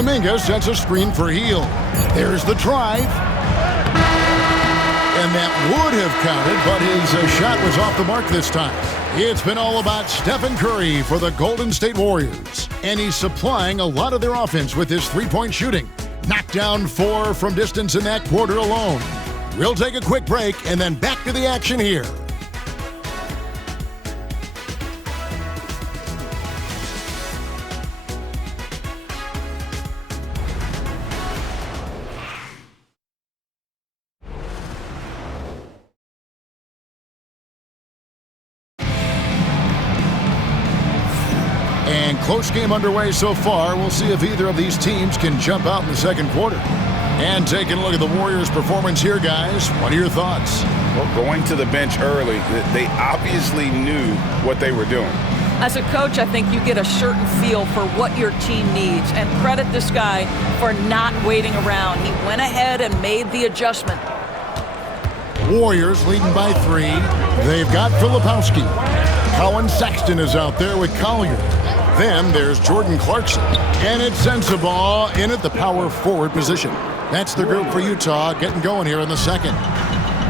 Kuminga sets a screen for Heel. There's the drive. And that would have counted, but his shot was off the mark this time. It's been all about Stephen Curry for the Golden State Warriors. And he's supplying a lot of their offense with his three-point shooting. Knocked down 4 from distance in that quarter alone. We'll take a quick break and then back to the action here. And close game underway so far. We'll see if either of these teams can jump out in the second quarter. And taking a look at the Warriors' performance here, guys, what are your thoughts? Well, going to the bench early, they obviously knew what they were doing. As a coach, I think you get a certain feel for what your team needs. And credit this guy for not waiting around. He went ahead and made the adjustment. Warriors leading by 3. They've got Filipowski. Colin Sexton is out there with Collier. Then there's Jordan Clarkson. And it's Sensabaugh in at the power forward position. That's the group for Utah getting going here in the second.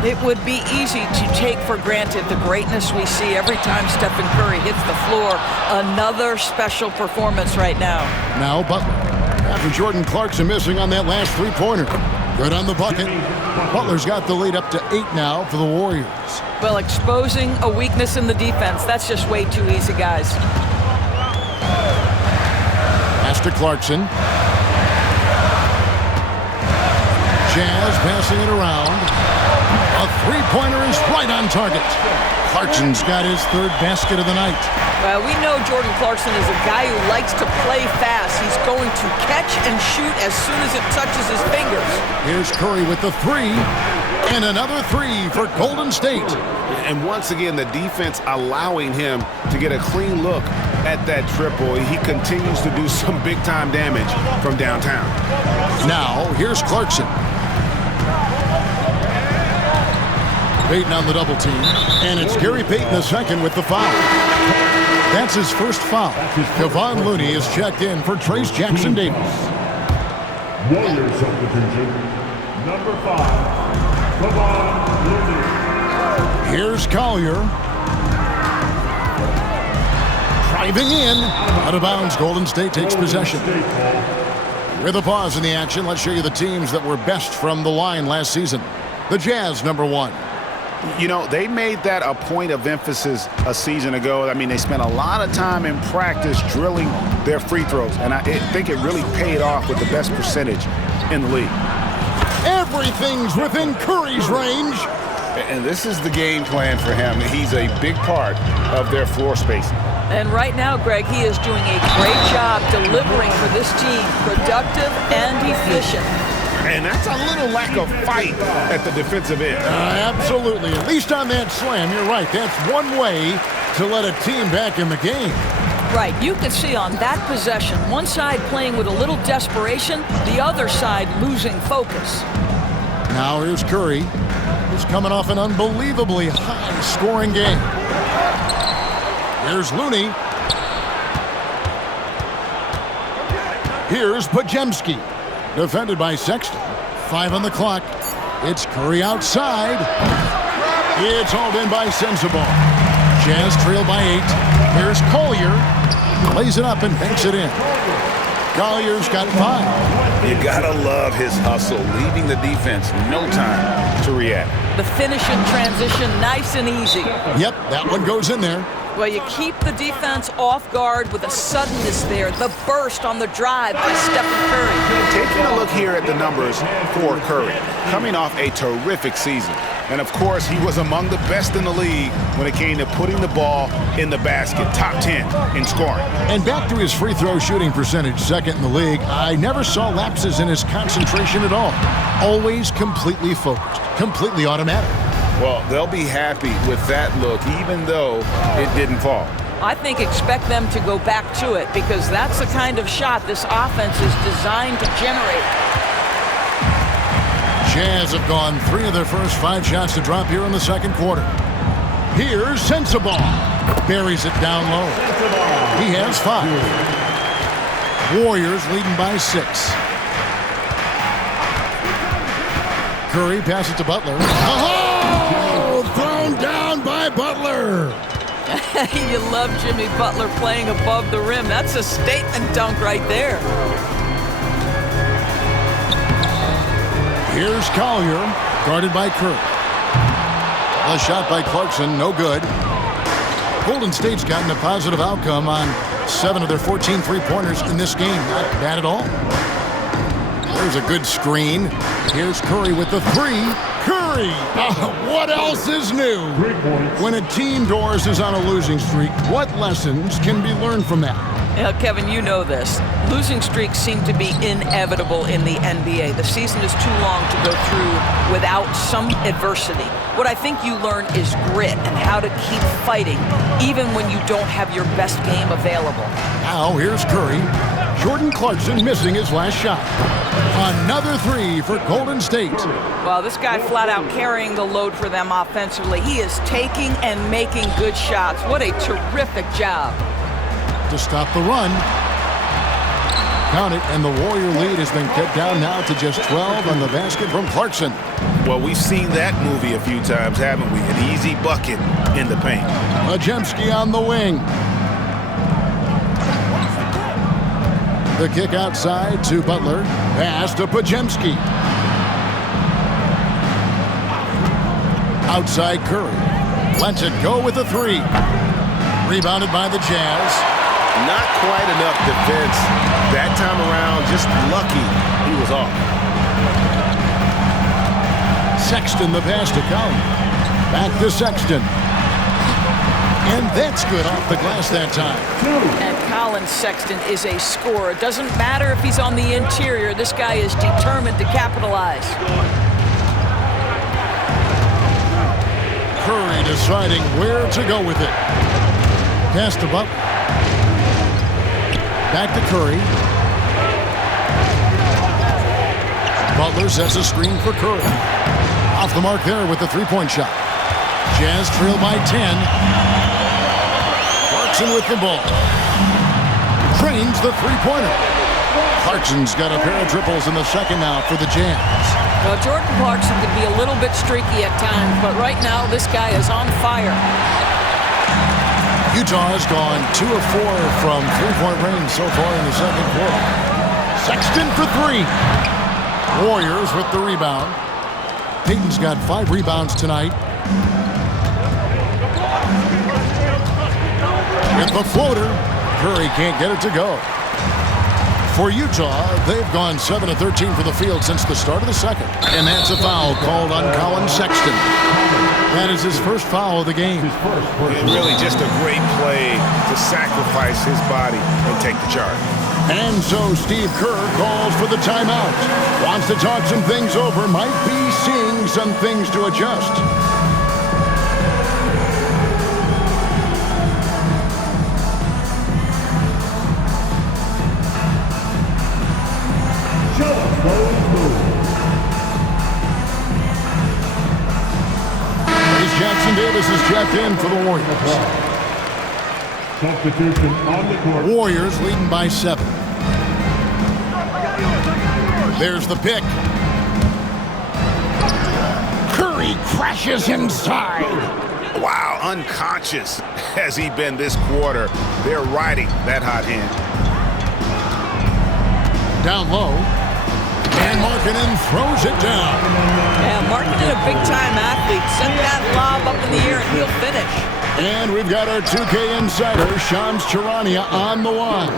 It would be easy to take for granted the greatness we see every time Stephen Curry hits the floor. Another special performance right now. Now Butler. After Jordan Clarkson missing on that last three-pointer. Good on the bucket. Butler's got the lead up to 8 now for the Warriors. Well, exposing a weakness in the defense, that's just way too easy, guys. Pass to Clarkson. Jazz passing it around. A three-pointer is right on target. Clarkson's got his 3rd basket of the night. Well, we know Jordan Clarkson is a guy who likes to play fast. He's going to catch and shoot as soon as it touches his fingers. Here's Curry with the 3. And another 3 for Golden State. And once again, the defense allowing him to get a clean look at that triple. He continues to do some big-time damage from downtown. Now, here's Clarkson. Payton on the double team. And it's Gary Payton II with the foul. That's his first foul. Kevon Looney is checked in for Trace Jackson Davis. Warriors substitution, number 5, Kevon Looney. Here's Collier. Driving in. Out of bounds, Golden State takes possession. With a pause in the action, let's show you the teams that were best from the line last season. The Jazz, number 1. You know, they made that a point of emphasis a season ago. I mean, they spent a lot of time in practice drilling their free throws, and I think it really paid off with the best percentage in the league. Everything's within Curry's range. And this is the game plan for him. He's a big part of their floor spacing. And right now, Greg, he is doing a great job delivering for this team, productive and efficient. And that's a little lack of fight at the defensive end. Absolutely. At least on that slam, you're right. That's one way to let a team back in the game. Right. You could see on that possession, one side playing with a little desperation, the other side losing focus. Now here's Curry, who's coming off an unbelievably high-scoring game. Here's Looney. Here's Podziemski. Defended by Sexton. 5 on the clock. It's Curry outside. It's hauled in by Sensabaugh. Jazz trail by 8. Here's Collier. Lays it up and banks it in. Collier's got 5. You gotta love his hustle, leaving the defense no time to react. The finish in transition, nice and easy. Yep, that one goes in there. Well, you keep the defense off guard with a suddenness there. The burst on the drive by Stephen Curry. Taking a look here at the numbers for Curry, coming off a terrific season. And, of course, he was among the best in the league when it came to putting the ball in the basket. Top 10 in scoring. And back to his free throw shooting percentage, 2nd in the league. I never saw lapses in his concentration at all. Always completely focused, completely automatic. Well, they'll be happy with that look, even though it didn't fall. I think expect them to go back to it because that's the kind of shot this offense is designed to generate. Jazz have gone 3 of their first 5 shots to drop here in the second quarter. Here's Sensabaugh. Buries it down low. He has 5. Warriors leading by 6. Curry passes to Butler. Oh! Thrown down by Butler. You love Jimmy Butler playing above the rim. That's a statement dunk right there. Here's Collier, guarded by Curry. A shot by Clarkson, no good. Golden State's gotten a positive outcome on 7 of their 14 three-pointers in this game. Not bad at all. There's a good screen. Here's Curry with the 3. Curry! What else is new? When a team Doors is on a losing streak, what lessons can be learned from that? Yeah, Kevin, you know this. Losing streaks seem to be inevitable in the NBA. The season is too long to go through without some adversity. What I think you learn is grit and how to keep fighting, even when you don't have your best game available. Now here's Curry. Jordan Clarkson missing his last shot. Another 3 for Golden State. Well, this guy flat out carrying the load for them offensively. He is taking and making good shots. What a terrific job. To stop the run. Count it, and the Warrior lead has been cut down now to just 12 on the basket from Clarkson. Well, we've seen that movie a few times, haven't we? An easy bucket in the paint. Mygym on the wing. The kick outside to Butler. Pass to Mygym. Outside Curry. Lets it go with a 3. Rebounded by the Jazz. Not quite enough defense that time around. Just lucky he was off. Sexton the pass to Collins. Back to Sexton. And that's good off the glass that time. And Colin Sexton is a scorer. It doesn't matter if he's on the interior. This guy is determined to capitalize. Curry deciding where to go with it. Pass to Butler. Back to Curry. Butler sets a screen for Curry. Off the mark there with the three-point shot. Jazz trail by 10. Clarkson with the ball. Drains the three-pointer. Clarkson's got a pair of triples in the second now for the Jazz. Well, Jordan Clarkson can be a little bit streaky at times, but right now this guy is on fire. Utah has gone 2 of 4 from three-point range so far in the second quarter. Sexton for 3. Warriors with the rebound. Payton's got 5 rebounds tonight. With the floater, Curry can't get it to go. For Utah, they've gone 7 of 13 for the field since the start of the second. And that's a foul called on Colin Sexton. That is his first foul of the game. Really just a great play to sacrifice his body and take the charge. And so Steve Kerr calls for the timeout. Wants to talk some things over. Might be seeing some things to adjust. Jackson Davis is checked in for the Warriors. Substitution on the court. Warriors leading by 7. There's the pick. Curry crashes inside. Wow, unconscious has he been this quarter. They're riding that hot hand. Down low. And Markkanen throws it down. Yeah, Markkanen, a big-time athlete. Send that lob up in the air and he'll finish. And we've got our 2K insider, Shams Charania, on the line.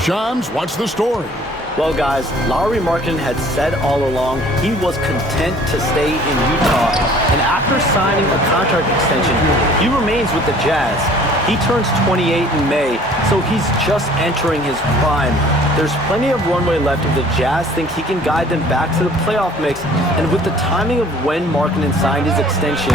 Shams, what's the story? Well, guys, Lauri Markkanen had said all along he was content to stay in Utah. And after signing a contract extension, he remains with the Jazz. He turns 28 in May, so he's just entering his prime. There's plenty of runway left if the Jazz think he can guide them back to the playoff mix. And with the timing of when Markkanen signed his extension,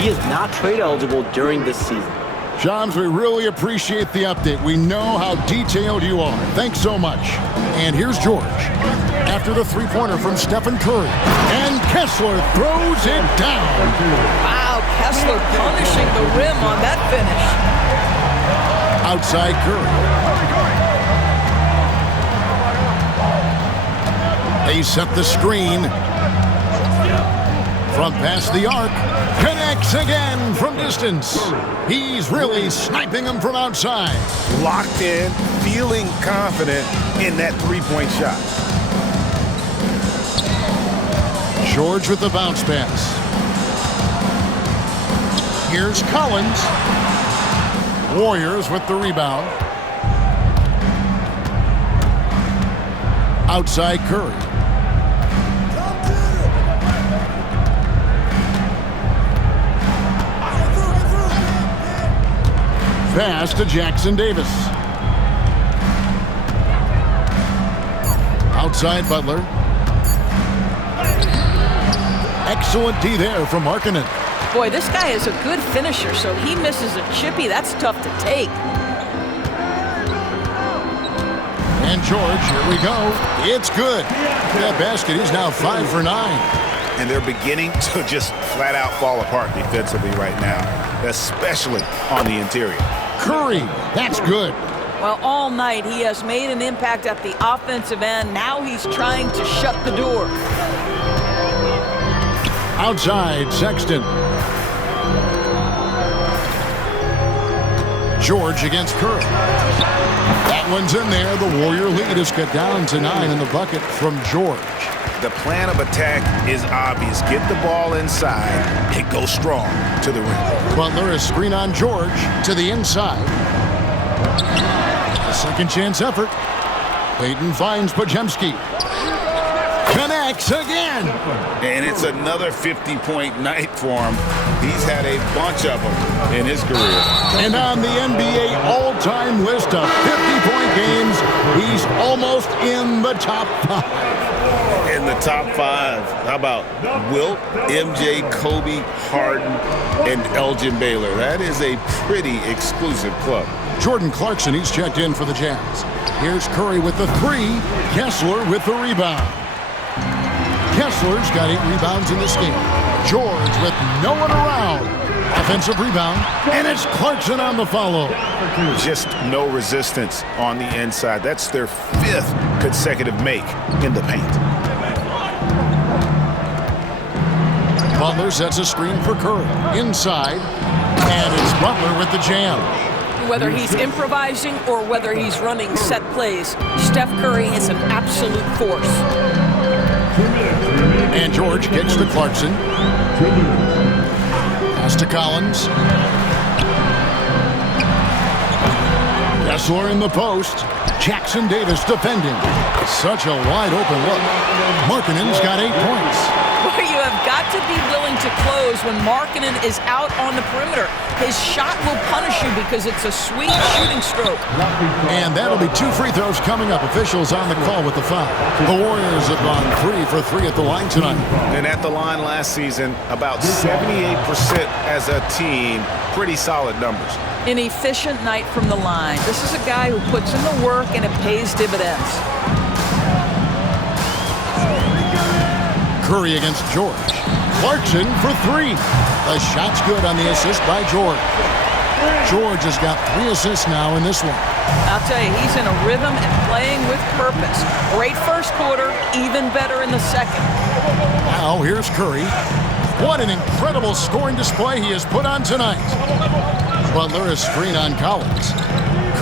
he is not trade eligible during this season. Shams, we really appreciate the update. We know how detailed you are. Thanks so much. And here's George. After the three-pointer from Stephen Curry. And Kessler throws it down. Wow, Kessler punishing the rim on that finish. Outside Curry. They set the screen. From past the arc, connects again from distance. He's really sniping them from outside. Locked in, feeling confident in that three-point shot. George with the bounce pass. Here's Collins. Warriors with the rebound. Outside Curry. Pass to Jackson Davis. Outside Butler. Excellent D there from Markkanen. Boy, this guy is a good finisher, so he misses a chippy. That's tough to take. And George, here we go. It's good. That basket is now 5 for 9. And they're beginning to just flat out fall apart defensively right now, especially on the interior. Curry, that's good. Well, all night he has made an impact at the offensive end. Now he's trying to shut the door. Outside, Sexton. George against Curry. That one's in there. The Warrior lead is cut down to 9 in the bucket from George. The plan of attack is obvious. Get the ball inside and go strong to the rim. Butler is screen on George to the inside. A second chance effort. Payton finds Podziemski. Connects again. And it's another 50-point night for him. He's had a bunch of them in his career. And on the NBA all-time list of 50-point games, he's almost in the top 5. In the top 5, how about Wilt, MJ, Kobe, Harden, and Elgin Baylor? That is a pretty exclusive club. Jordan Clarkson, he's checked in for the Jazz. Here's Curry with the 3, Kessler with the rebound. Kessler's got 8 rebounds in this game. George with no one around. Offensive rebound, and it's Clarkson on the follow. Just no resistance on the inside. That's their 5th consecutive make in the paint. Butler sets a screen for Curry. Inside, and it's Butler with the jam. Whether he's improvising or whether he's running set plays, Steph Curry is an absolute force. And George kicks to Clarkson. Pass to Collins. Kessler in the post. Jackson Davis defending. Such a wide open look. Markkanen's got 8 points. Well, you have got to be willing to close when Markkanen is out on the perimeter. His shot will punish you because it's a sweet shooting stroke. And that'll be 2 free throws coming up. Officials on the call with the foul. The Warriors have gone 3 for 3 at the line tonight. And at the line last season, about 78% as a team. Pretty solid numbers. An efficient night from the line. This is a guy who puts in the work and it pays dividends. Curry against George. Clarkson for 3. The shot's good on the assist by George. George has got 3 assists now in this one. I'll tell you, he's in a rhythm and playing with purpose. Great first quarter, even better in the second. Now here's Curry. What an incredible scoring display he has put on tonight. Butler is screen on Collins.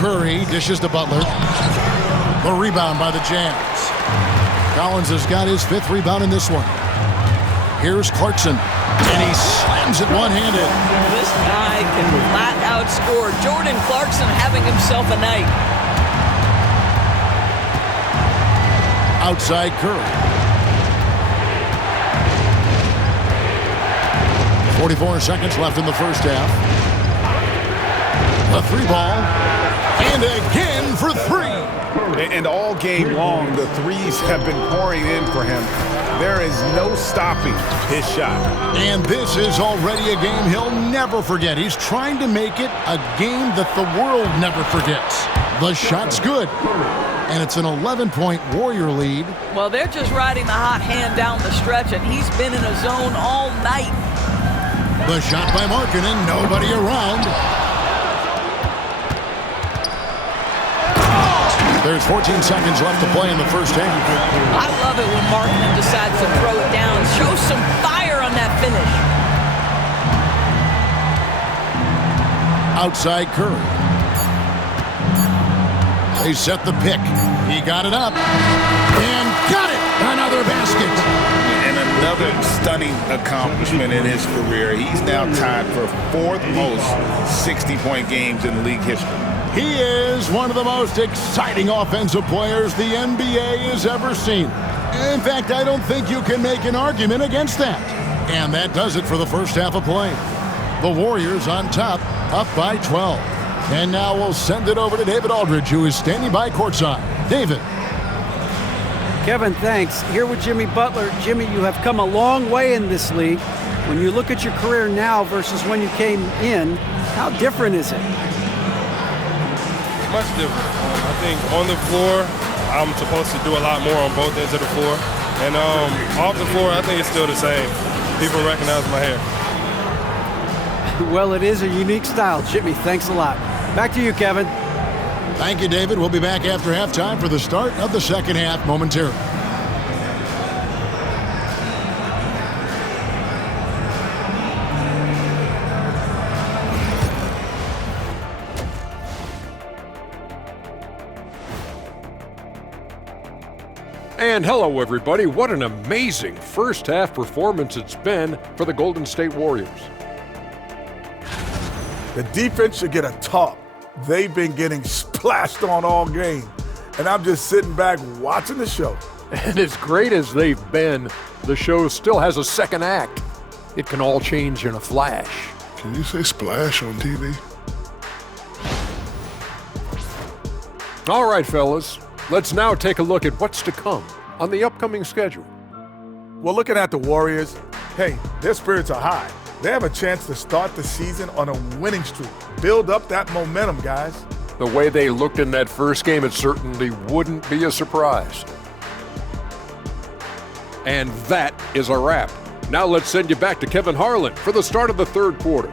Curry dishes to Butler. The rebound by the Jazz. Collins has got his 5th rebound in this one. Here's Clarkson, and he slams it one-handed. This guy can flat out score. Jordan Clarkson having himself a night. Outside Curry. 44 seconds left in the first half. The 3 ball, and again for 3. And all game long, the threes have been pouring in for him. There is no stopping his shot. And this is already a game he'll never forget. He's trying to make it a game that the world never forgets. The shot's good. And it's an 11-point Warrior lead. Well, they're just riding the hot hand down the stretch, and he's been in a zone all night. The shot by Markkanen, nobody around. There's 14 seconds left to play in the first half. I love it when Markman decides to throw it down. Show some fire on that finish. Outside Curry. They set the pick. He got it up. And got it! Another basket. And another stunning accomplishment in his career. He's now tied for 4th most 60-point games in league history. He is one of the most exciting offensive players the NBA has ever seen. In fact, I don't think you can make an argument against that. And that does it for the first half of play. The Warriors on top, up by 12. And now we'll send it over to David Aldridge, who is standing by courtside. David. Kevin, thanks. Here with Jimmy Butler. Jimmy, you have come a long way in this league. When you look at your career now versus when you came in, how different is it? Much different. I think on the floor, I'm supposed to do a lot more on both ends of the floor. And off the floor, I think it's still the same. People recognize my hair. Well, it is a unique style. Jimmy, thanks a lot. Back to you, Kevin. Thank you, David. We'll be back after halftime for the start of the second half momentarily. And hello, everybody. What an amazing first half performance it's been for the Golden State Warriors. The defense should get a talk. They've been getting splashed on all game. And I'm just sitting back watching the show. And as great as they've been, the show still has a second act. It can all change in a flash. Can you say splash on TV? All right, fellas. Let's now take a look at what's to come on the upcoming schedule. Well, looking at the Warriors, hey, their spirits are high. They have a chance to start the season on a winning streak. Build up that momentum, guys. The way they looked in that first game, it certainly wouldn't be a surprise. And that is a wrap. Now let's send you back to Kevin Harlan for the start of the third quarter.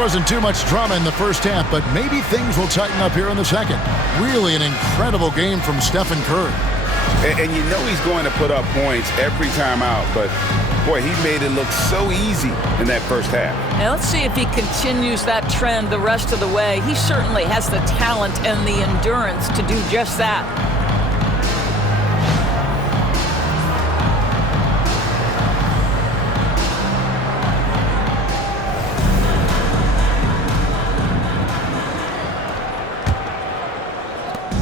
Wasn't too much drama in the first half, but maybe things will tighten up here in the second. Really an incredible game from Stephen Curry. And you know he's going to put up points every time out, but boy, he made it look so easy in that first half. Now let's see if he continues that trend the rest of the way. He certainly has the talent and the endurance to do just that.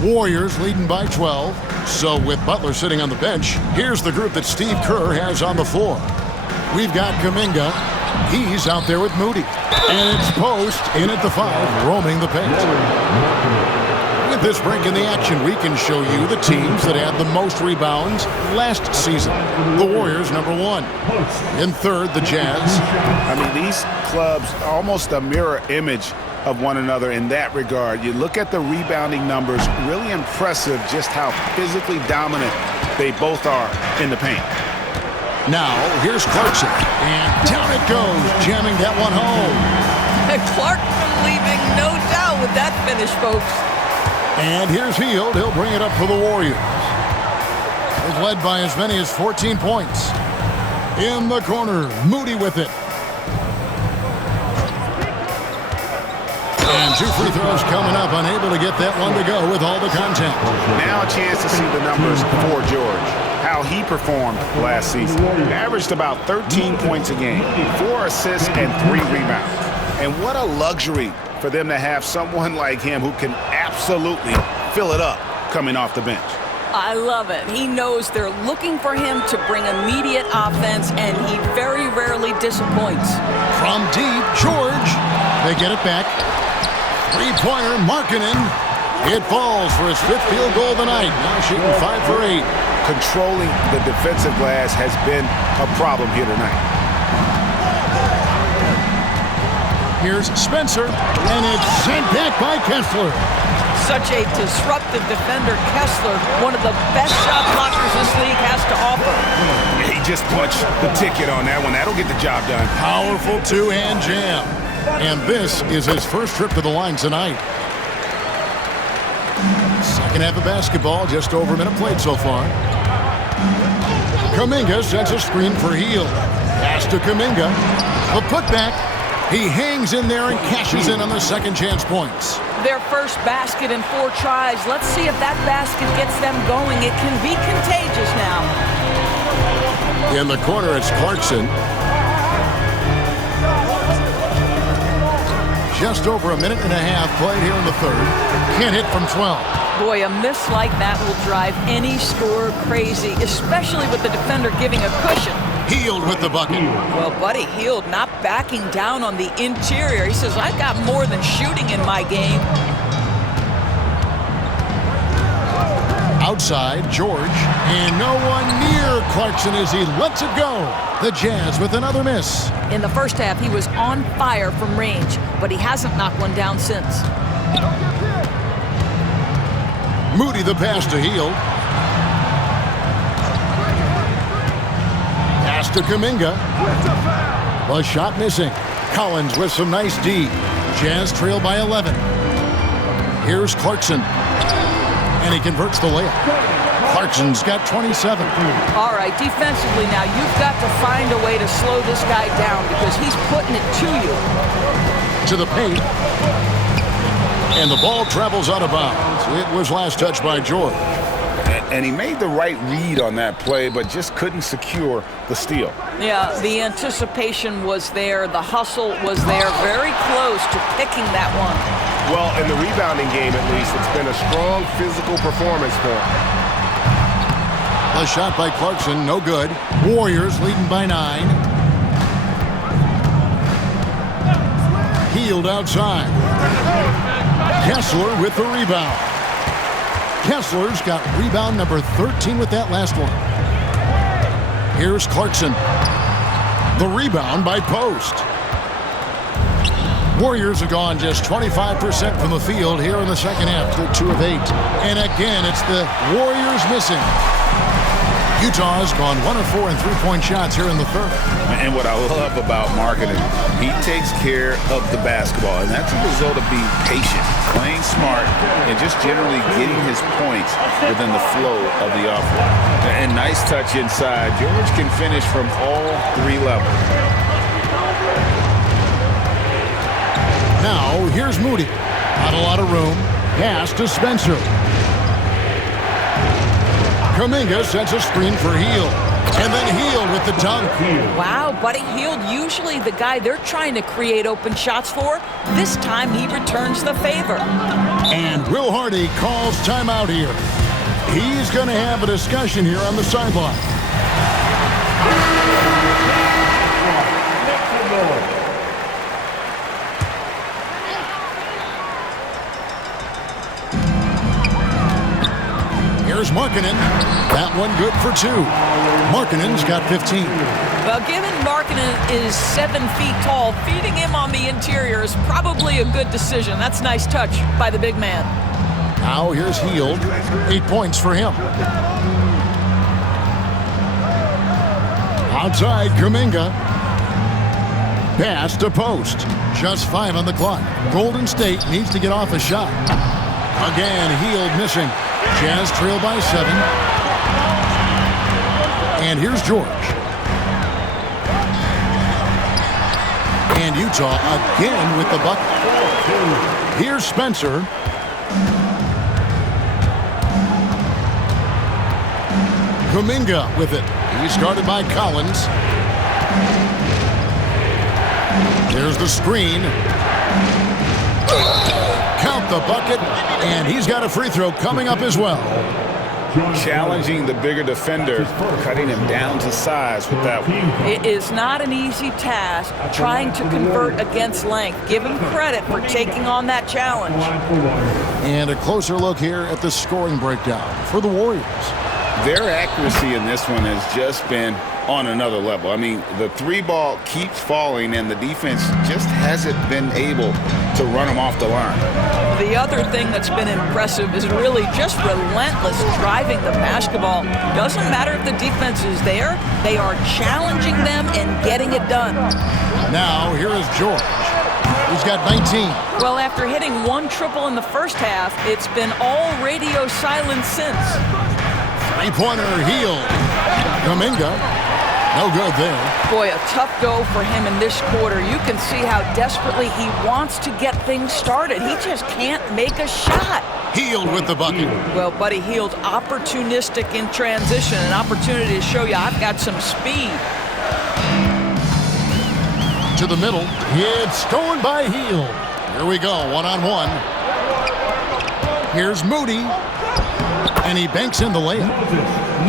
Warriors leading by 12. So with Butler sitting on the bench, here's the group that Steve Kerr has on the floor. We've got Kuminga. He's out there with Moody. And it's Post in at the 5, roaming the paint. With this break in the action, we can show you the teams that had the most rebounds last season. The Warriors, number 1. In third, the Jazz. I mean, these clubs are almost a mirror image of one another in that regard. You look at the rebounding numbers, really impressive just how physically dominant they both are in the paint. Now, here's Clarkson, and down it goes, jamming that one home. And Clarkson leaving no doubt with that finish, folks. And here's Hield. He'll bring it up for the Warriors. They've led by as many as 14 points. In the corner, Moody with it. And 2 free throws coming up, unable to get that one to go with all the contact. Now a chance to see the numbers for George, how he performed last season. Averaged about 13 points a game, 4 assists and 3 rebounds. And what a luxury for them to have someone like him who can absolutely fill it up coming off the bench. I love it. He knows they're looking for him to bring immediate offense, and he very rarely disappoints. From deep, George. They get it back. Three-pointer, Markkanen. It falls for his 5th field goal of the night. Now shooting 5 for 8. Controlling the defensive glass has been a problem here tonight. Here's Spencer, and it's sent back by Kessler. such a disruptive defender. Kessler, one of the best shot blockers this league has to offer. He just punched the ticket on that one. That'll get the job done. Powerful two-hand jam. And this is his first trip to the line tonight. Second half of basketball, just over a minute played so far. Kuminga sends a screen for Hield. Pass to Kuminga. A putback. He hangs in there and cashes in on the second chance points. Their first basket in 4 tries. Let's see if that basket gets them going. It can be contagious now. In the corner, it's Clarkson. Just over a minute and a half played here in the third. Can't hit from 12. Boy, a miss like that will drive any scorer crazy, especially with the defender giving a cushion. Hield with the bucket. Well, Buddy Hield not backing down on the interior. He says, I've got more than shooting in my game. Outside, George. And no one near Clarkson as he lets it go. The Jazz with another miss. In the first half, he was on fire from range, but he hasn't knocked one down since. Moody the pass to Hield. Pass to Kuminga. The shot missing. Collins with some nice D. Jazz trail by 11. Here's Clarkson. And he converts the layup. Clarkson's got 27. All right, defensively now, you've got to find a way to slow this guy down because he's putting it to you. To the paint. And the ball travels out of bounds. It was last touched by George. And he made the right read on that play, but just couldn't secure the steal. Yeah, the anticipation was there. The hustle was there. Very close to picking that one. Well, in the rebounding game, at least, it's been a strong physical performance for him. A shot by Clarkson, no good. Warriors leading by 9. Hield outside. Kessler with the rebound. Kessler's got rebound number 13 with that last one. Here's Clarkson. The rebound by Post. Warriors have gone just 25% from the field here in the second half. They're 2 of 8. And again, it's the Warriors missing. Utah has gone 1 of 4 in three-point shots here in the third. And what I love about marketing, he takes care of the basketball, and that's a result of being patient, playing smart, and just generally getting his points within the flow of the offense. And nice touch inside. George can finish from all 3 levels. Now, here's Moody. Not a lot of room. Pass to Spencer. Kuminga sets a screen for Hield. And then Hield with the dunk. Wow, Buddy Hield, usually the guy they're trying to create open shots for. This time he returns the favor. And Will Hardy calls timeout here. He's going to have a discussion here on the sideline. Here's Markkanen. That one good for 2. Markkanen's got 15. Well, given Markkanen is 7 feet tall, feeding him on the interior is probably a good decision. That's a nice touch by the big man. Now here's Hield. 8 points for him. Outside, Kuminga. Pass to Post. Just 5 on the clock. Golden State needs to get off a shot. Again, Hield missing. Jazz trail by 7. And here's George. And Utah again with the bucket. Here's Spencer. Kuminga with it. He's guarded by Collins. There's the screen. Count the bucket, and he's got a free throw coming up as well. Challenging the bigger defender, cutting him down to size with that one. It is not an easy task trying to convert against length. Give him credit for taking on that challenge. And a closer look here at the scoring breakdown for the Warriors. Their accuracy in this one has just been on another level. I mean, the three ball keeps falling, and the defense just hasn't been able to run them off the line. The other thing that's been impressive is really just relentless driving the basketball. Doesn't matter if the defense is there, they are challenging them and getting it done. Now, here is George. He's got 19. Well, after hitting one triple in the first half, it's been all radio silence since. Three-pointer healed. Kuminga, no good there. Boy, a tough go for him in this quarter. You can see how desperately he wants to get things started. He just can't make a shot. Hield with the bucket. Well, Buddy Hield, opportunistic in transition, an opportunity to show you I've got some speed. To the middle. It's stolen by Hield. Here we go, one-on-one. Here's Moody. And he banks in the layup.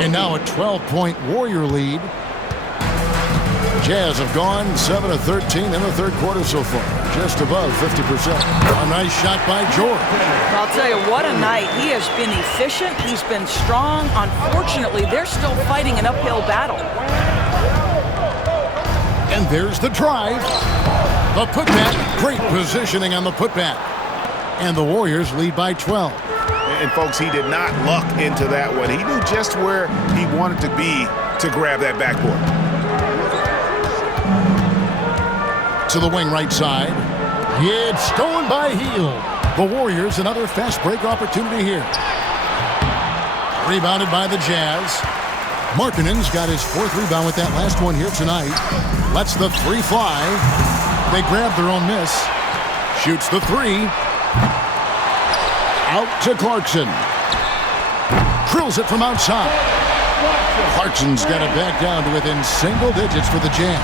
And now a 12-point Warrior lead. Jazz have gone 7 of 13 in the third quarter so far. Just above 50%. A nice shot by George. I'll tell you, what a night. He has been efficient. He's been strong. Unfortunately, they're still fighting an uphill battle. And there's the drive. The putback. Great positioning on the putback. And the Warriors lead by 12. And, folks, he did not luck into that one. He knew just where he wanted to be to grab that backboard. To the wing right side. It's stolen by Hield. The Warriors, another fast break opportunity here. Rebounded by the Jazz. Markkanen's got his fourth rebound with that last one here tonight. Lets the three fly. They grab their own miss. Shoots the three. Out to Clarkson. Drills it from outside. Clarkson's got it back down to within single digits for the Jazz.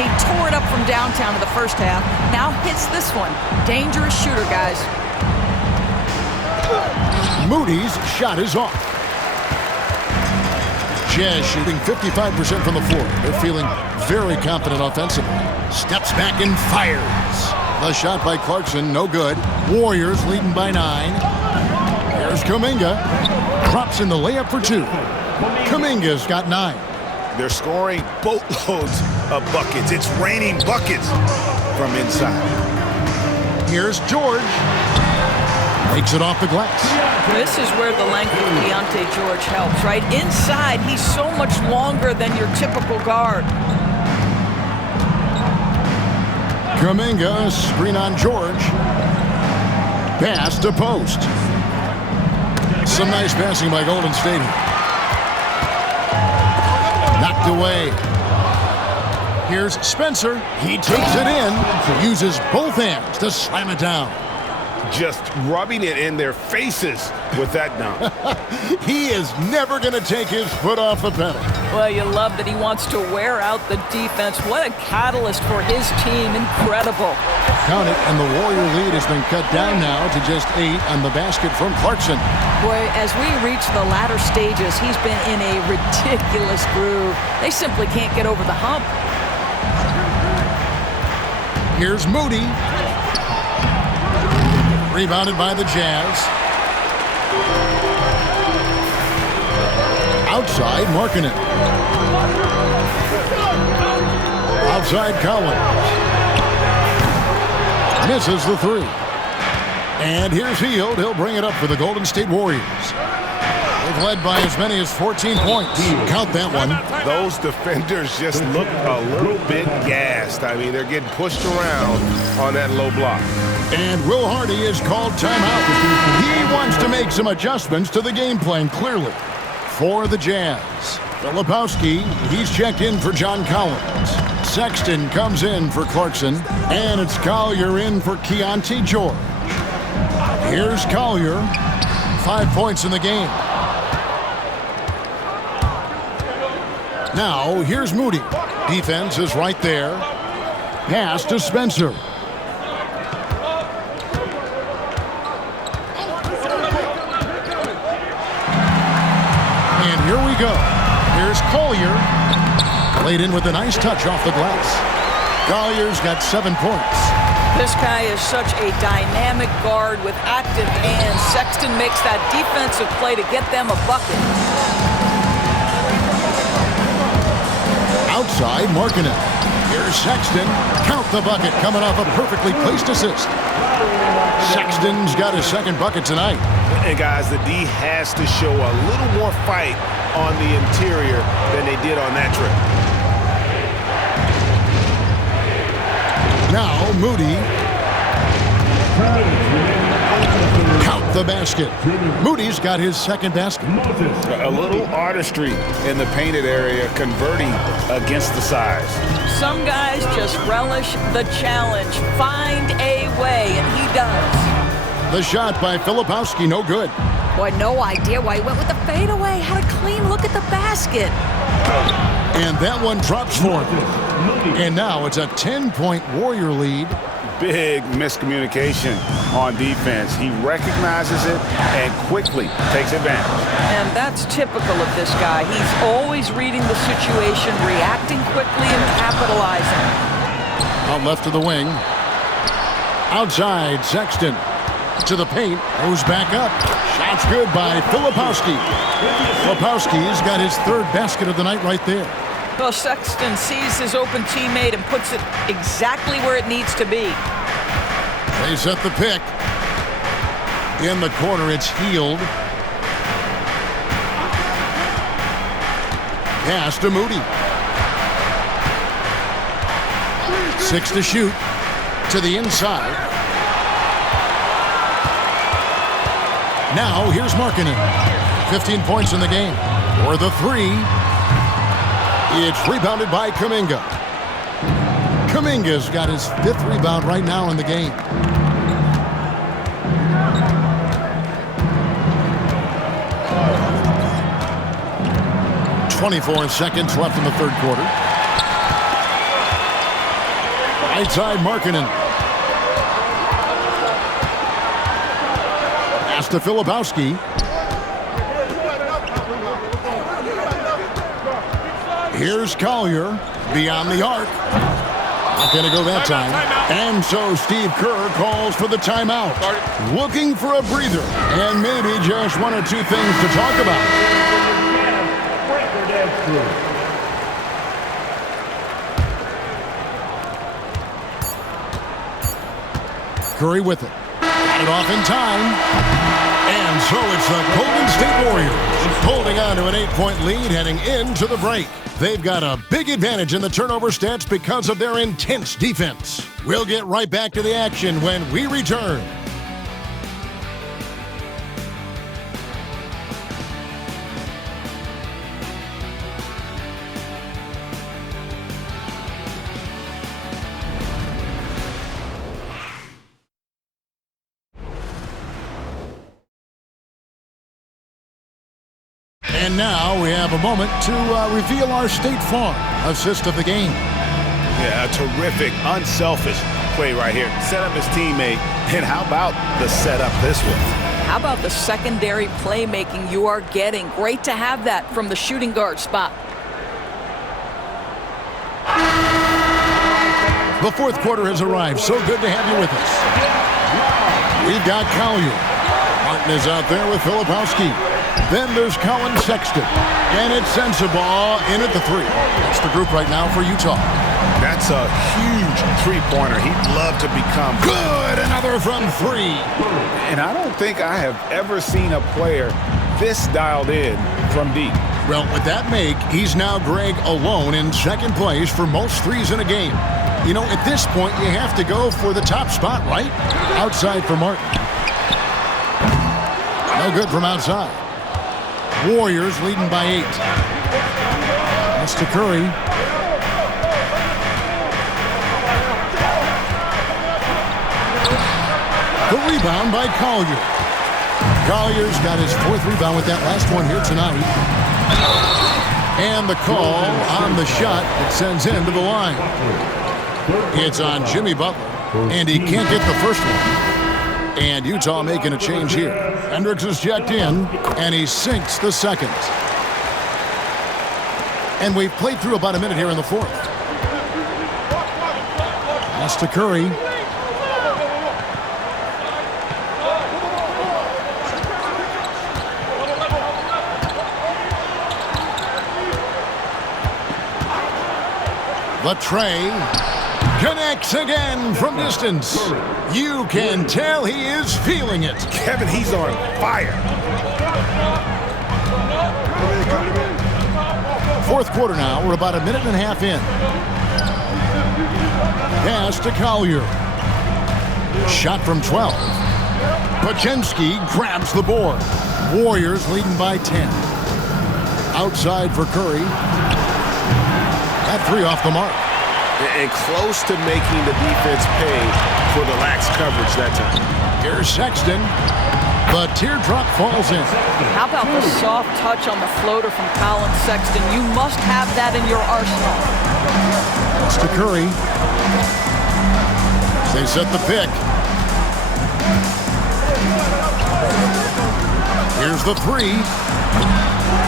He tore it up from downtown in the first half. Now hits this one. Dangerous shooter, guys. Moody's shot is off. Jazz shooting 55% from the floor. They're feeling very confident offensively. Steps back and fires. The shot by Clarkson, no good. Warriors leading by 9. Here's Kuminga. Drops in the layup for 2. Kuminga's got 9. They're scoring boatloads of buckets. It's raining buckets from inside. Here's George. Takes it off the glass. This is where the length of Keontae George helps, right? Inside, he's so much longer than your typical guard. Kuminga, screen on George. Pass to post. Some nice passing by Golden State. Knocked away. Here's Spencer. He takes it in. Uses both hands to slam it down. Just rubbing it in their faces with that dunk. He is never going to take his foot off the pedal. Well, you love that he wants to wear out the defense. What a catalyst for his team. Incredible. Count it, and the Warrior lead has been cut down now to just 8 on the basket from Clarkson. Boy, as we reach the latter stages, he's been in a ridiculous groove. They simply can't get over the hump. Here's Moody. Rebounded by the Jazz. Outside, Markkanen. Outside, Collins. Misses the three. And here's Hield. He'll bring it up for the Golden State Warriors. They've led by as many as 14 points. Count that one. Those defenders just look a little bit gassed. I mean, they're getting pushed around on that low block. And Will Hardy is called timeout. He wants to make some adjustments to the game plan, clearly. For the Jazz, Filipowski, he's checked in for John Collins. Sexton comes in for Clarkson. And it's Collier in for Keontae George. Here's Collier. 5 points in the game. Now, here's Moody. Defense is right there. Pass to Spencer. And here we go. Here's Collier. Laid in with a nice touch off the glass. Collier's got 7 points. This guy is such a dynamic guard with active hands. Sexton makes that defensive play to get them a bucket. Outside, Markkanen. Here's Sexton. Count the bucket, coming off a perfectly placed assist. Sexton's got his second bucket tonight. And guys, the D has to show a little more fight on the interior than they did on that trip. Now Moody. Count the basket. Moody's got his second basket. A little artistry in the painted area, converting against the size. Some guys just relish the challenge. Find a way, and he does. The shot by Filipowski, no good. Boy, no idea why he went with the fadeaway. Had a clean look at the basket. And that one drops for him. And now it's a 10-point Warrior lead. Big miscommunication on defense. He recognizes it and quickly takes advantage. And that's typical of this guy. He's always reading the situation, reacting quickly, and capitalizing. Out left of the wing. Outside, Sexton. To the paint, goes back up. Shot's good by Filipowski. Filipowski's got his third basket of the night right there. Well, Sexton sees his open teammate and puts it exactly where it needs to be. They set the pick. In the corner, it's Healed. Pass to Moody. 6 to shoot. To the inside. Now, here's Markkanen. 15 points in the game. For the three. It's rebounded by Kuminga. Kuminga's got his 5th rebound right now in the game. .24 seconds left in the third quarter. Right side, Markkanen. Pass to Filipowski. Here's Collier beyond the arc. Not going to go that time. And so Steve Kerr calls for the timeout. Looking for a breather and maybe just one or two things to talk about. Curry with it. Got it off in time. And so it's the Golden State Warriors holding on to an 8-point lead heading into the break. They've got a big advantage in the turnover stats because of their intense defense. We'll get right back to the action when we return. And now we have a moment to reveal our State Farm assist of the game. Yeah, a terrific, unselfish play right here. Set up his teammate, and how about the setup this one? How about the secondary playmaking you are getting? Great to have that from the shooting guard spot. The fourth quarter has arrived. So good to have you with us. We've got Collier. Martin is out there with Filipowski. Then there's Colin Sexton. And it's Sensabaugh in at the three. That's the group right now for Utah. That's a huge three-pointer. He'd love to become good. Another from three. And I don't think I have ever seen a player this dialed in from deep. Well, with that make, he's now Greg alone in second place for most threes in a game. You know, at this point, you have to go for the top spot, right? Outside for Martin. No good from outside. Warriors leading by 8. That's to Curry. The rebound by Collier. Collier's got his 4th rebound with that last one here tonight. And the call on the shot that sends him to the line. It's on Jimmy Butler, and he can't get the first one. And Utah making a change here. Hendricks is checked in, and he sinks the second. And we've played through about a minute here in the fourth. That's to Curry. The tray connects again from distance. You can tell he is feeling it. Kevin, he's on fire. Fourth quarter now. We're about a minute and a half in. Pass to Collier. Shot from 12. Pachensky grabs the board. Warriors leading by 10. Outside for Curry. That three off the mark. And close to making the defense pay for the lax coverage that time. Here's Sexton. The teardrop falls in. How about the soft touch on the floater from Colin Sexton? You must have that in your arsenal. It's to Curry. They set the pick. Here's the three.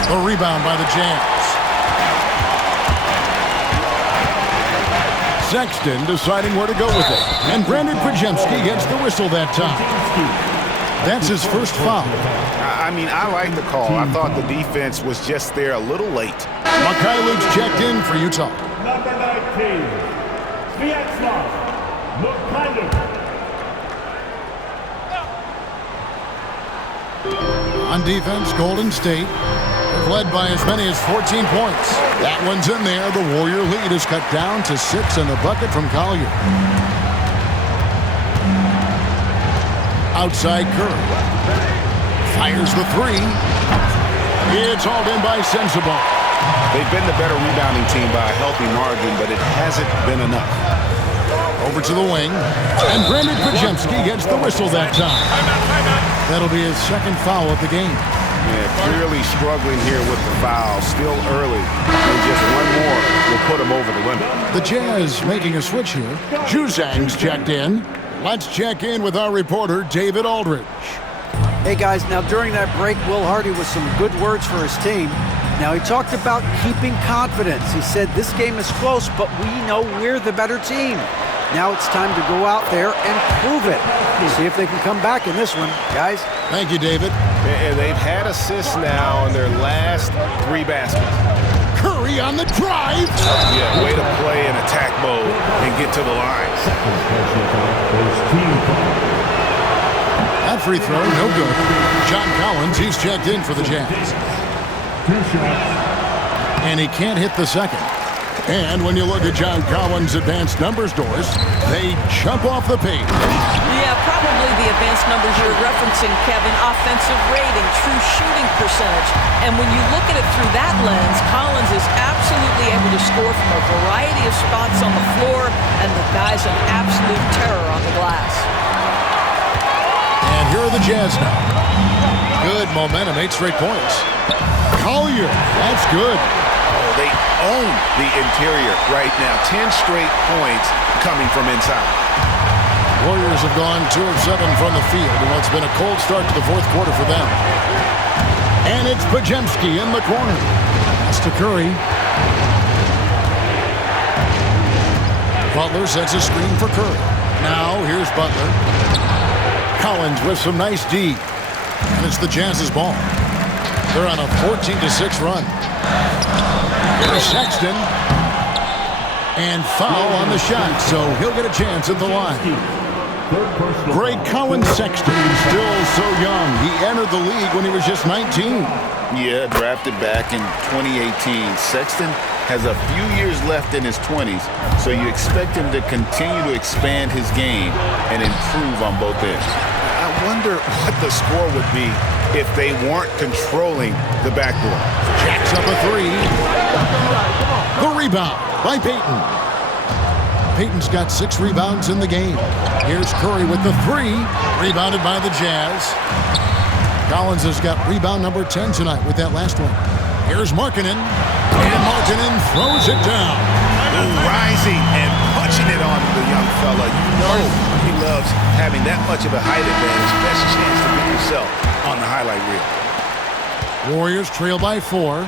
The rebound by the Jazz. Sexton deciding where to go with it. And Brandon Pajemski gets the whistle that time. That's his first foul. I mean, I like the call. I thought the defense was just there a little late. Mikhailov's checked in for Utah. Number 19, Sviatoslav Mikhailov. On defense, Golden State have led by as many as 14 points. That one's in there. The Warrior lead is cut down to 6 in the bucket from Collier. Outside Curry. Fires the three. It's hauled in by Sensabaugh. They've been the better rebounding team by a healthy margin, but it hasn't been enough. Over to the wing. And Brandon Pajemski gets the whistle that time. That'll be his second foul of the game. Yeah, clearly struggling here with the foul. Still early. And just one more will put him over the limit. The Jazz making a switch here. Juzang's checked in. Let's check in with our reporter, David Aldridge. Hey guys, now during that break, Will Hardy with some good words for his team. Now he talked about keeping confidence. He said this game is close, but we know we're the better team. Now it's time to go out there and prove it. See if they can come back in this one, guys. Thank you, David. And they've had assists now on their last 3 baskets. Curry on the drive. Yeah, way to play in attack mode and get to the line. That free throw, no good. John Collins, he's checked in for the Jazz. And he can't hit the second. And when you look at John Collins' advanced numbers, Doris, they jump off the page. Yeah, probably the advanced numbers you're referencing, Kevin. Offensive rating, true shooting percentage. And when you look at it through that lens, Collins is absolutely able to score from a variety of spots on the floor, and the guy's an absolute terror on the glass. And here are the Jazz now. Good momentum, 8 straight points. Collier, that's good. They own the interior right now. 10 straight points coming from inside. Warriors have gone 2 of 7 from the field in what's been a cold start to the fourth quarter for them. And it's Pajemski in the corner. Pass to Curry. Butler sets a screen for Curry. Now here's Butler. Collins with some nice D. And it's the Jazz's ball. They're on a 14-6 run. Here's Sexton. And foul on the shot, so he'll get a chance at the line. Great Colin Sexton, still so young. He entered the league when he was just 19. Yeah, drafted back in 2018. Sexton has a few years left in his 20s, so you expect him to continue to expand his game and improve on both ends. I wonder what the score would be if they weren't controlling the backboard. Jacks up a three. The rebound by Payton. Payton's got 6 rebounds in the game. Here's Curry with the 3. Rebounded by the Jazz. Collins has got rebound number 10 tonight with that last one. Here's Markkanen. And Markkanen throws it down. Rising and punching it on the young fella. You know he loves having that much of a height advantage. Best chance to beat yourself on the highlight reel. Warriors trail by 4.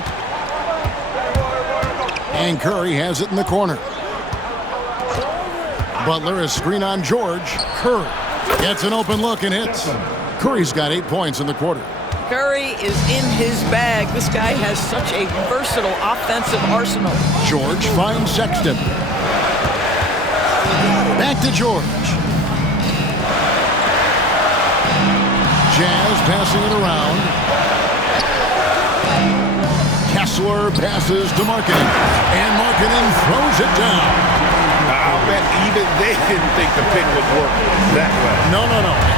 And Curry has it in the corner. Butler is screen on George. Curry gets an open look and hits. Curry's got 8 points in the quarter. Curry is in his bag. This guy has such a versatile offensive arsenal. George finds Sexton. Back to George. Jazz passing it around. Kessler passes to Markkanen. And Markkanen throws it down. I'll bet even they didn't think the pick would work that way. No.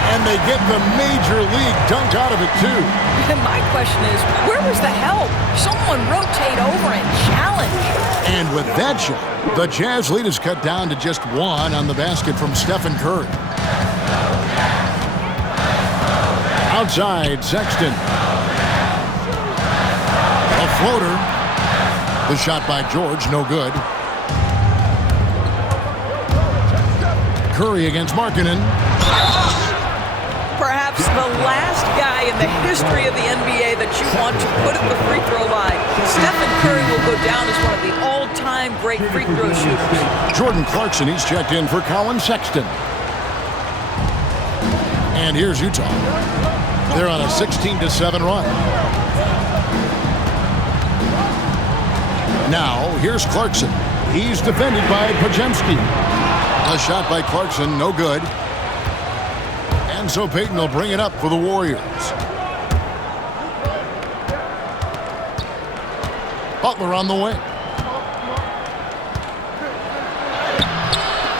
And they get the major league dunk out of it, too. And my question is, where was the help? Someone rotate over and challenge. And with that shot, the Jazz lead is cut down to just one on the basket from Stephen Curry. Outside, Sexton. A floater. The shot by George, no good. Curry against Markkanen. Perhaps the last guy in the history of the NBA that you want to put at the free throw line. Stephen Curry will go down as one of the all-time great free throw shooters. Jordan Clarkson, he's checked in for Colin Sexton. And here's Utah. They're on a 16-7 run. Now, here's Clarkson. He's defended by Podziemski. A shot by Clarkson, no good. And so Payton will bring it up for the Warriors. Butler on the wing.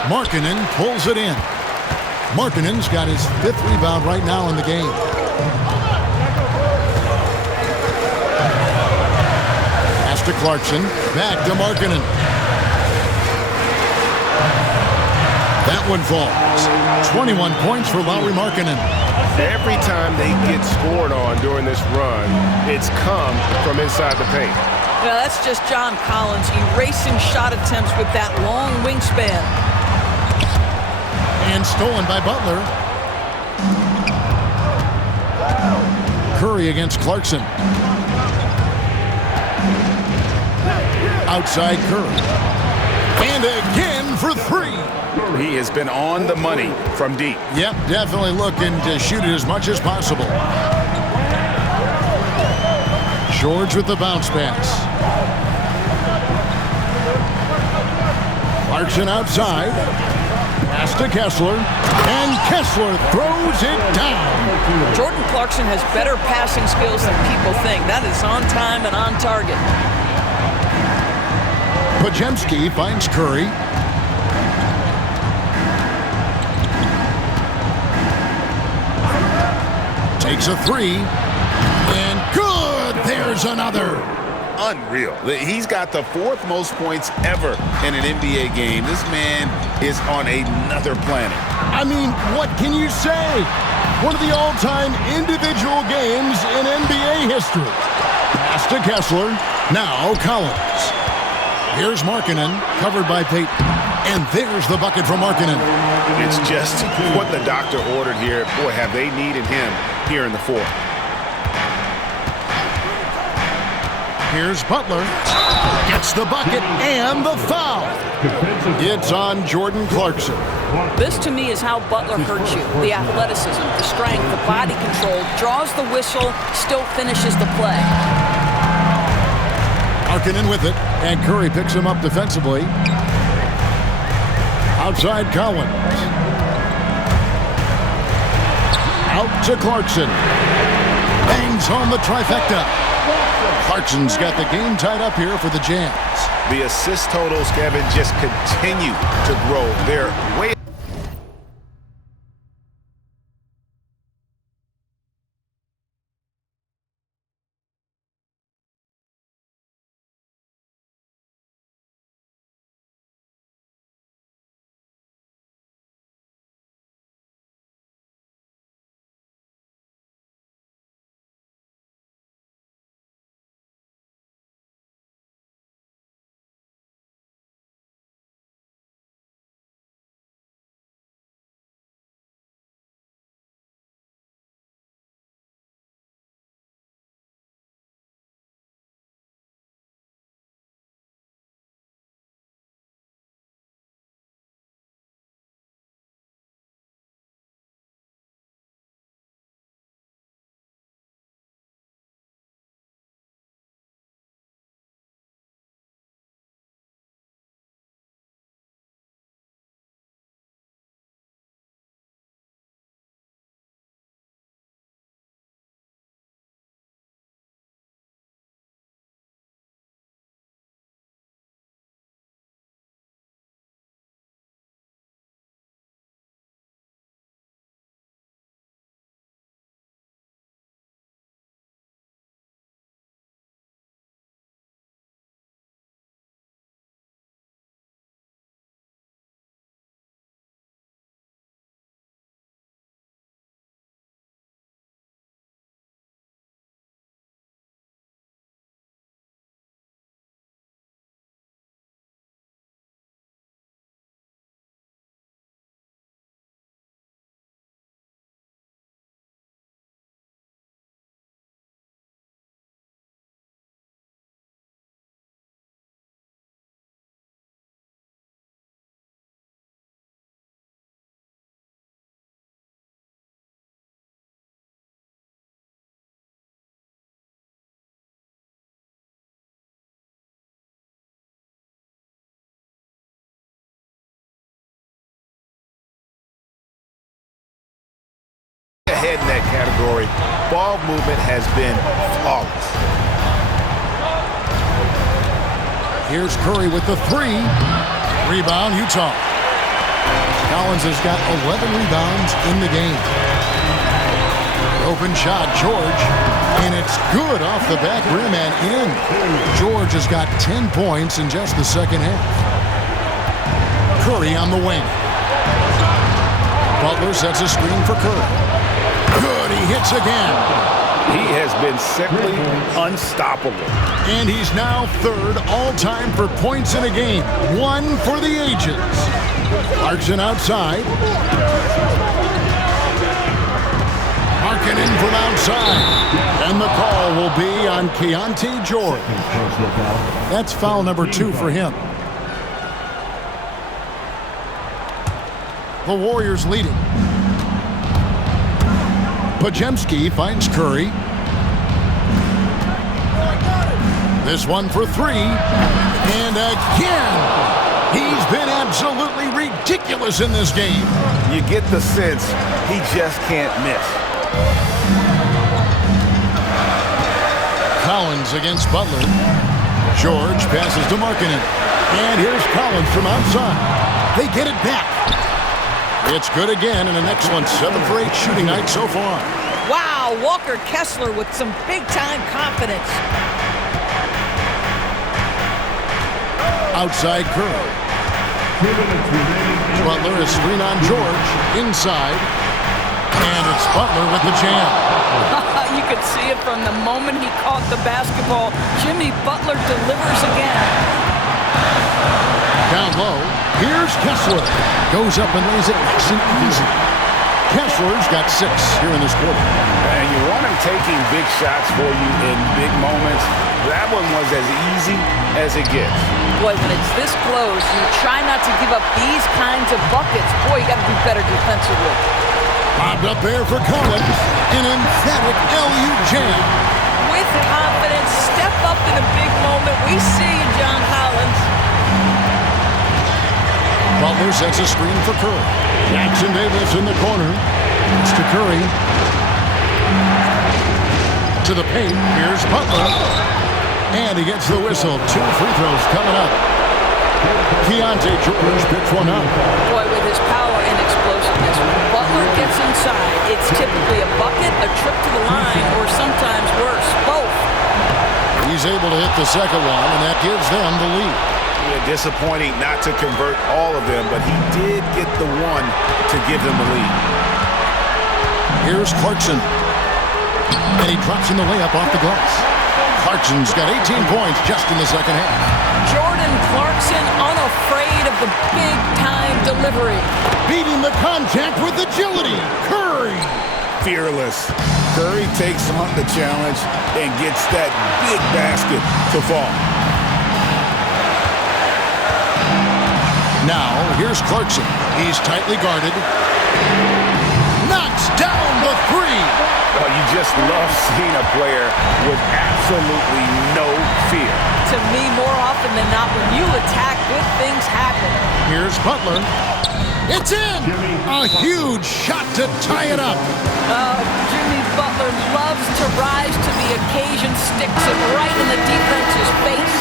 Markkanen pulls it in. Markkanen's got his 5th rebound right now in the game. Pass to Clarkson. Back to Markkanen. That one falls. 21 points for Lauri Markkanen. Every time they get scored on during this run, it's come from inside the paint. Well, that's just John Collins erasing shot attempts with that long wingspan. And stolen by Butler. Curry against Clarkson. Outside Curry. And again for 3. He has been on the money from deep. Yep, definitely looking to shoot it as much as possible. George with the bounce pass. Clarkson outside. Pass to Kessler. And Kessler throws it down. Jordan Clarkson has better passing skills than people think. That is on time and on target. Podziemski finds Curry. Takes a 3. And good! There's another. Unreal. He's got the 4th most points ever in an NBA game. This man is on another planet. I mean, what can you say? One of the all-time individual games in NBA history. Pass to Kessler. Now Collins. Here's Markkanen, covered by Payton. And there's the bucket from Markkanen. It's just what the doctor ordered here. Boy, have they needed him here in the 4th. Here's Butler. Gets the bucket and the foul. It's on Jordan Clarkson. This, to me, is how Butler hurts you. The athleticism, the strength, the body control, draws the whistle, still finishes the play. Markkanen with it, and Curry picks him up defensively. Outside Collins. Out to Clarkson. Bangs home the trifecta. Clarkson's got the game tied up here for the Jazz. The assist totals, Kevin, just continue to grow. They're way ahead in that category. Ball movement has been flawless. Here's Curry with the three. Rebound, Utah. Collins has got 11 rebounds in the game. Open shot, George. And it's good off the back rim and in. George has got 10 points in just the second half. Curry on the wing. Butler sets a screen for Curry. Good, he hits again. He has been simply unstoppable. And he's now third all-time for points in a game. One for the ages. Clarkson outside. Markkanen from outside. And the call will be on Keontae George. That's foul number 2 for him. The Warriors leading. Podziemski finds Curry. This one for 3. And again, he's been absolutely ridiculous in this game. You get the sense he just can't miss. Collins against Butler. George passes to Markkanen. And here's Collins from outside. They get it back. It's good again, and an excellent 7 for 8 shooting night so far. Wow, Walker Kessler with some big-time confidence. Outside Curry. Butler is screen on George. Inside. And it's Butler with the jam. You could see it from the moment he caught the basketball. Jimmy Butler delivers again. Down low, here's Kessler. Goes up and lays it nice and easy. Kessler's got 6 here in this quarter. And you want him taking big shots for you in big moments. That one was as easy as it gets. Boy, when it's this close, you try not to give up these kinds of buckets. Boy, you got to do better defensively. Bobbed up there for Collins. An emphatic LU jam. With confidence, step up in a big moment. We see you, John Collins. Butler sets a screen for Curry. Jackson Davis in the corner. It's to Curry. To the paint. Here's Butler. And he gets the whistle. 2 free throws coming up. Keontae George picks one up. Boy, with his power and explosiveness, when Butler gets inside, it's typically a bucket, a trip to the line, or sometimes worse, both. He's able to hit the second one, and that gives them the lead. Yeah, disappointing not to convert all of them, but he did get the one to give them the lead. Here's Clarkson. And he drops in the layup off the glass. Clarkson's got 18 points just in the second half. Jordan Clarkson unafraid of the big-time delivery. Beating the contact with agility. Curry. Fearless. Curry takes on the challenge and gets that big basket to fall. Now, here's Clarkson. He's tightly guarded. Knocks down the 3. Well, you just love seeing a player with absolutely no fear. To me, more often than not, when you attack, good things happen. Here's Butler. It's in! A huge shot to tie it up. Jimmy Butler loves to rise to the occasion, sticks it right in the defense's face.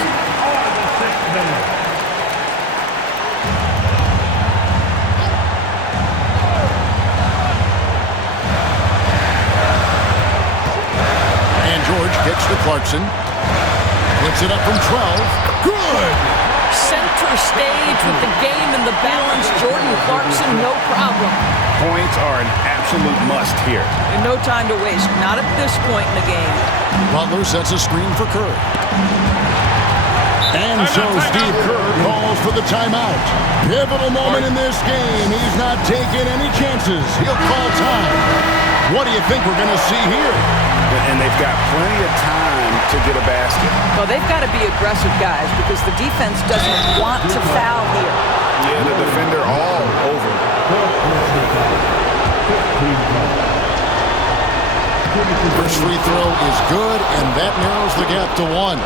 George kicks to Clarkson. Puts it up from 12. Good! Center stage with the game in the balance. Jordan Clarkson, no problem. Points are an absolute must here. And no time to waste. Not at this point in the game. Butler sets a screen for Curry. And so Steve Kerr calls for the timeout. Pivotal moment in this game. He's not taking any chances. He'll call time. What do you think we're going to see here? And they've got plenty of time to get a basket. Well, they've got to be aggressive, guys, because the defense doesn't want to foul here. Yeah, the defender all over. First free throw is good, and that narrows the gap to 1.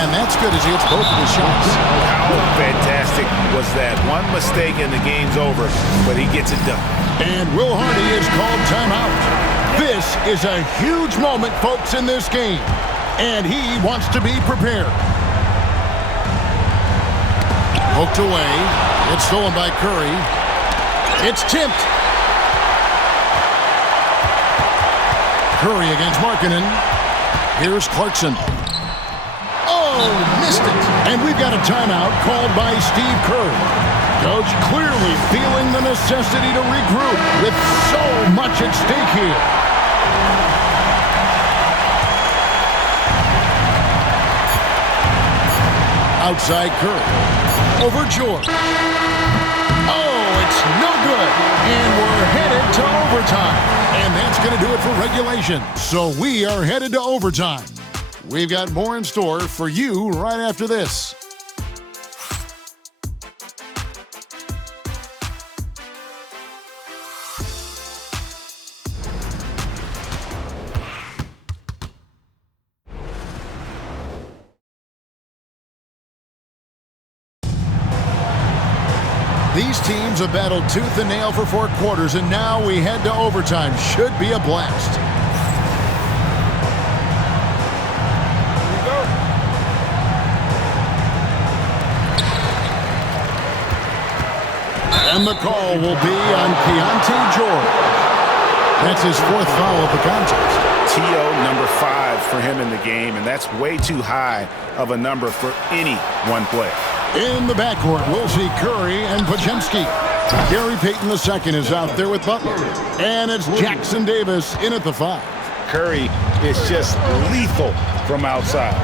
And that's good as he hits both of his shots. How fantastic was that? One mistake and the game's over, but he gets it done. And Will Hardy is called timeout. This is a huge moment, folks, in this game. And he wants to be prepared. Poked away. It's stolen by Curry. It's tipped. Curry against Markkanen. Here's Clarkson. Oh, missed it. And we've got a timeout called by Steve Kerr. Coach clearly feeling the necessity to regroup with so much at stake here. Outside Curry. Over George. Oh, it's no good. And we're headed to overtime. And that's going to do it for regulation. So we are headed to overtime. We've got more in store for you right after this. These teams have battled tooth and nail for 4 quarters, and now we head to overtime. Should be a blast. And the call will be on Keontae George. That's his 4th foul of the contest. TO number 5 for him in the game, and that's way too high of a number for any one player. In the backcourt, we'll see Curry and Podziemski. Gary Payton II is out there with Butler. And it's Jackson Davis in at the 5. Curry is just lethal from outside.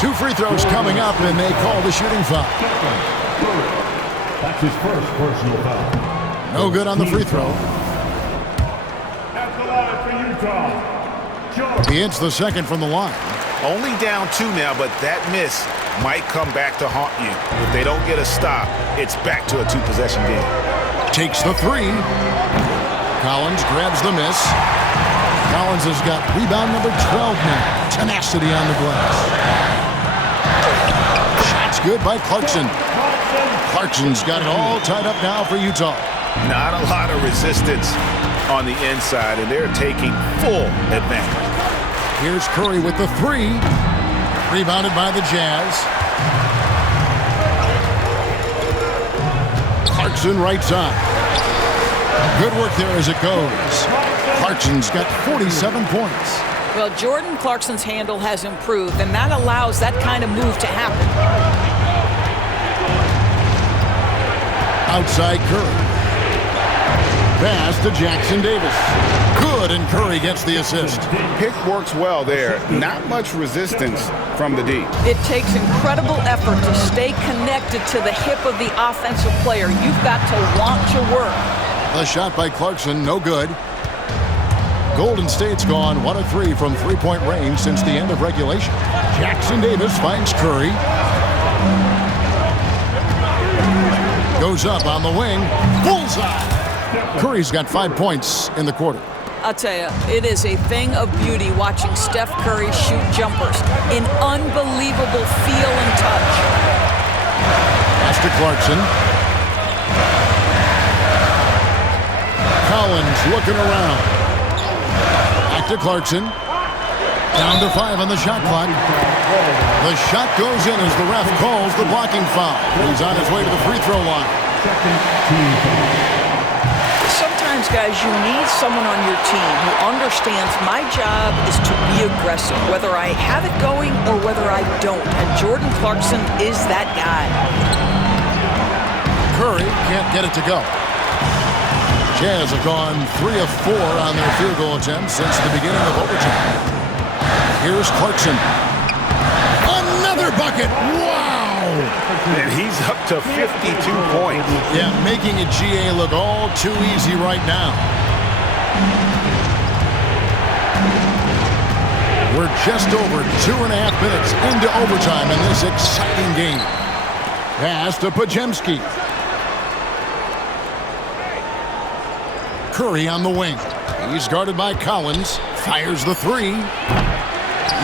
2 free throws coming up, and they call the shooting foul. That's his first personal foul. No good on the free throw. At the line for Utah, George. He hits the second from the line. Only down 2 now, but that miss might come back to haunt you. If they don't get a stop, it's back to a 2-possession game. Takes the 3. Collins grabs the miss. Collins has got rebound number 12 now. Tenacity on the glass. Shot's good by Clarkson. Clarkson's got it all tied up now for Utah. Not a lot of resistance on the inside, and they're taking full advantage. Here's Curry with the 3. Rebounded by the Jazz. Clarkson right side. Good work there as it goes. Clarkson's got 47 points. Well, Jordan Clarkson's handle has improved, and that allows that kind of move to happen. Outside Curry. Pass to Jackson Davis. Good, and Curry gets the assist. Pick works well there. Not much resistance from the D. It takes incredible effort to stay connected to the hip of the offensive player. You've got to want to work. The shot by Clarkson, no good. Golden State's gone 1 of 3 from 3-point range since the end of regulation. Jackson Davis finds Curry. Goes up on the wing. Bullseye! Curry's got 5 points in the quarter. I'll tell you, it is a thing of beauty watching Steph Curry shoot jumpers. An unbelievable feel and touch. Pass to Clarkson. Collins looking around. Back to Clarkson. Down to 5 on the shot clock. The shot goes in as the ref calls the blocking foul. He's on his way to the free throw line. Sometimes, guys, you need someone on your team who understands my job is to be aggressive, whether I have it going or whether I don't. And Jordan Clarkson is that guy. Curry can't get it to go. Jazz have gone 3 of 4 on their field goal attempts since the beginning of overtime. Here's Clarkson. Another bucket! Wow! And he's up to 52 points. Yeah, making it GA look all too easy right now. We're just over 2.5 minutes into overtime in this exciting game. Pass to Podziemski. Curry on the wing. He's guarded by Collins. Fires the 3.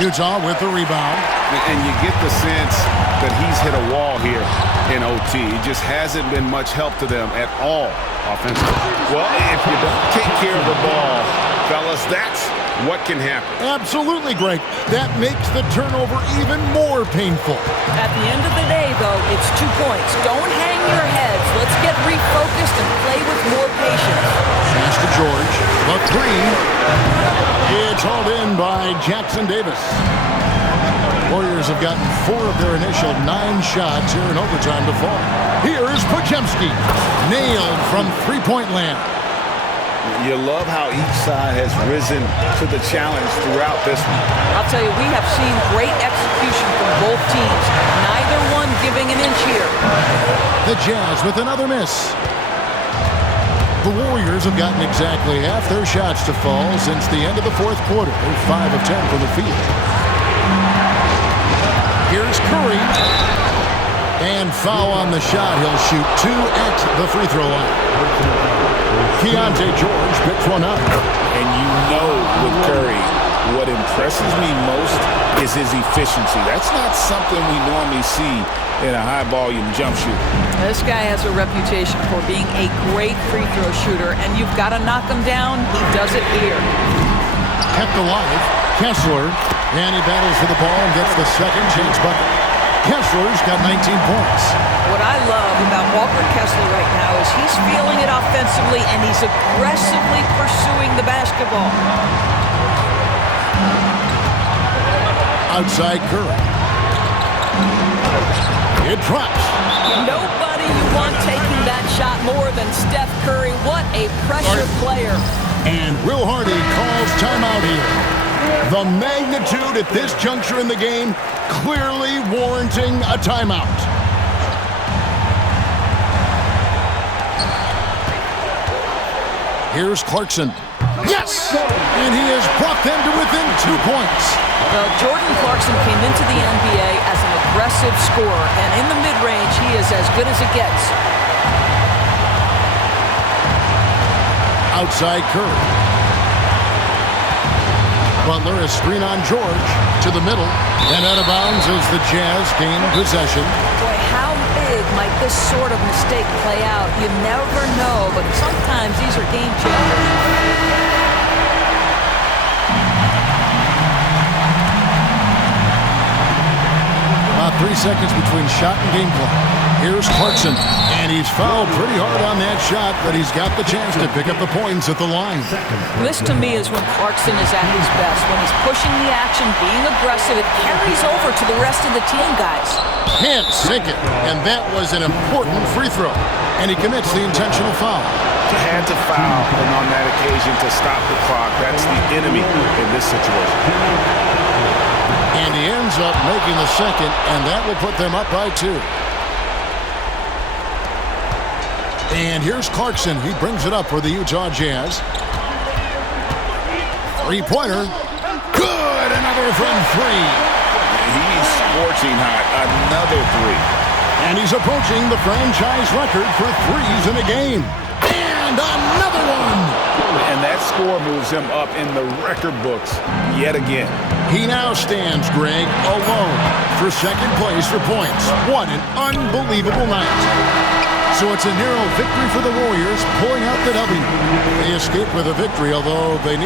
Utah with the rebound. And you get the sense that he's hit a wall here. in OT. He just hasn't been much help to them at all offensively. Well, if you don't take care of the ball, fellas, that's what can happen. Absolutely, Greg. That makes the turnover even more painful. At the end of the day, though, it's 2 points. Don't hang your heads. Let's get refocused and play with more patience. Pass to George. The three. It's hauled in by Jackson Davis. Warriors have gotten 4 of their initial 9 shots here in overtime to fall. Here's Podziemski. Nailed from three-point land. You love how each side has risen to the challenge throughout this one. I'll tell you, we have seen great execution from both teams. Neither one giving an inch here. The Jazz with another miss. The Warriors have gotten exactly half their shots to fall since the end of the fourth quarter. They're 5 of 10 from the field. Here's Curry. And foul on the shot. He'll shoot 2 at the free throw line. Keontae George picks one up. And you know with Curry, what impresses me most is his efficiency. That's not something we normally see in a high-volume jump shooter. This guy has a reputation for being a great free throw shooter, and you've got to knock him down. He does it here. Kept alive. Kessler. And he battles for the ball and gets the second chance bucket. Kessler's got 19 points. What I love about Walker Kessler right now is he's feeling it offensively and he's aggressively pursuing the basketball. Outside Curry. It drops. Nobody you want taking that shot more than Steph Curry. What a pressure player. And Will Hardy calls timeout here. The magnitude at this juncture in the game clearly warranting a timeout. Here's Clarkson. Yes! And he has brought them to within 2 points. Jordan Clarkson came into the NBA as an aggressive scorer, and in the mid-range, he is as good as it gets. Outside Curry. Butler, a screen on George to the middle, and out of bounds as the Jazz gain possession. Boy, how big might this sort of mistake play out? You never know, but sometimes these are game changers. About 3 seconds between shot and game clock. Here's Clarkson, and he's fouled pretty hard on that shot, but he's got the chance to pick up the points at the line. This, to me, is when Clarkson is at his best. When he's pushing the action, being aggressive, it carries over to the rest of the team, guys. Can't sink it, and that was an important free throw. And he commits the intentional foul. Had to foul, and on that occasion to stop the clock. That's the enemy in this situation. And he ends up making the second, and that will put them up by 2. And here's Clarkson. He brings it up for the Utah Jazz. Three-pointer. Good! Another from 3. He's scorching hot. Another 3. And he's approaching the franchise record for threes in a game. And another one! And that score moves him up in the record books yet again. He now stands, Greg, alone for second place for points. What an unbelievable night. So it's a narrow victory for the Warriors, pulling out the W. They escape with a victory, although they need